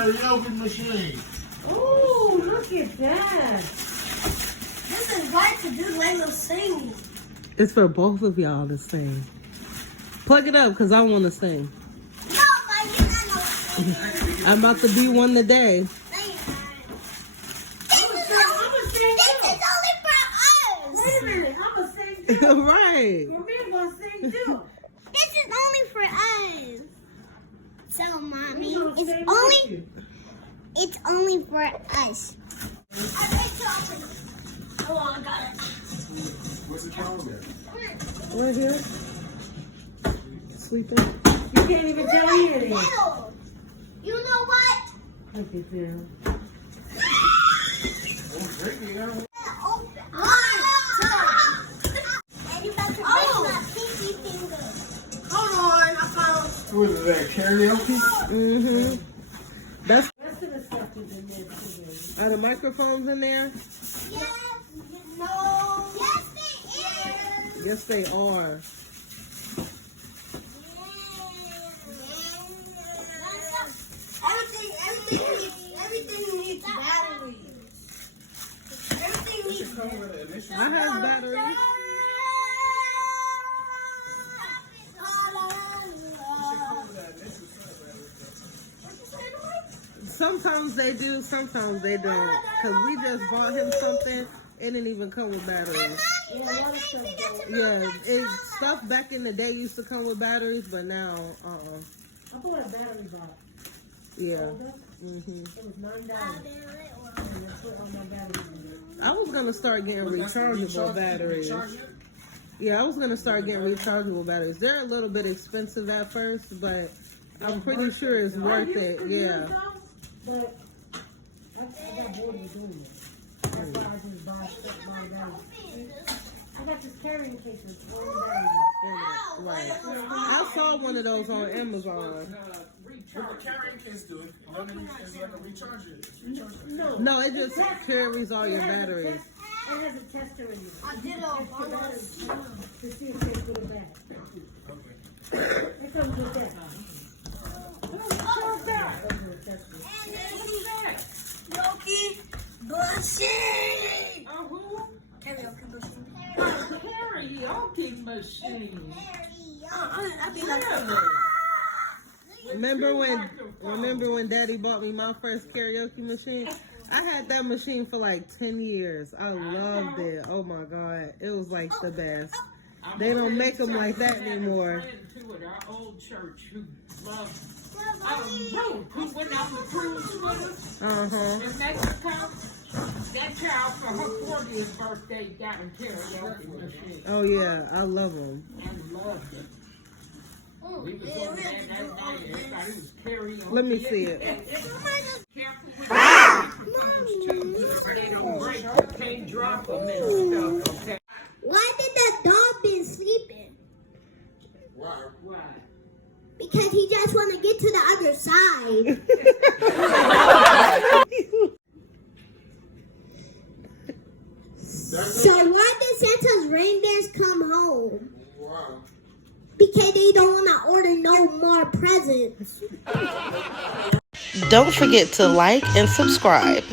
karaoke machine. Oh, look at that. This is right to do Layla singing. It's for both of y'all to sing. Plug it up, because I want to sing. No, but you're not no singing. I'm about to be one today. This is only for us. Wait a minute, I'm going to sing too. Right. We're going to sing too. This is only for us. So, mommy, We're gonna sing it's only for us. I made chocolate. Oh, I got it. What's the problem there? Right here. Sleeping. You can't even tell anything. Little. You know what? Look at them. What is that, karaoke? Mm-hmm. That's The rest of the stuff is in there too. are the microphones in there? Yes. No. Yes, they is. Yes, they are. Everything needs batteries. Everything needs batteries. I have batteries. Sometimes they do, sometimes they don't. Because we just bought him something, it didn't even come with batteries. Yeah, stuff back in the day used to come with batteries, but now, I bought a battery box. Yeah. It was $9. And I put all my batteries in it. I was going to start getting rechargeable batteries. Yeah, I was going to start getting rechargeable batteries. They're a little bit expensive at first, but I'm pretty sure it's worth it. Yeah. But I got bored of doing it. That's why I just buy my batteries. I got this carrying case with all the batteries. Right. I saw one of those on Amazon. What the carrying case do? Is you have to recharge it? No, it just carries all your batteries. It has a tester in it. I did all To see if they put it back. It comes with that. Karaoke machine. Who? Karaoke machine. Karaoke machine. I'd be like, Remember when Daddy bought me my first karaoke machine? I had that machine for like 10 years. I loved it. Oh my God. It was like the best. They don't make them like that anymore. Who at our old church who loved, I don't know, who went out on the cruise with us in Mexico. That child for her 40th birthday got a karaoke machine. Oh yeah, I love them. And loved it. We was over there that night, everybody was karaoke. Let me see it. Careful with the too, they don't break, you can't drop them and stuff, okay? why did that dog been sleeping? Why? Why? Because he just want to get to the other side. So why did Santa's reindeers come home? Wow. Because they don't want to order no more presents. Don't forget to like and subscribe.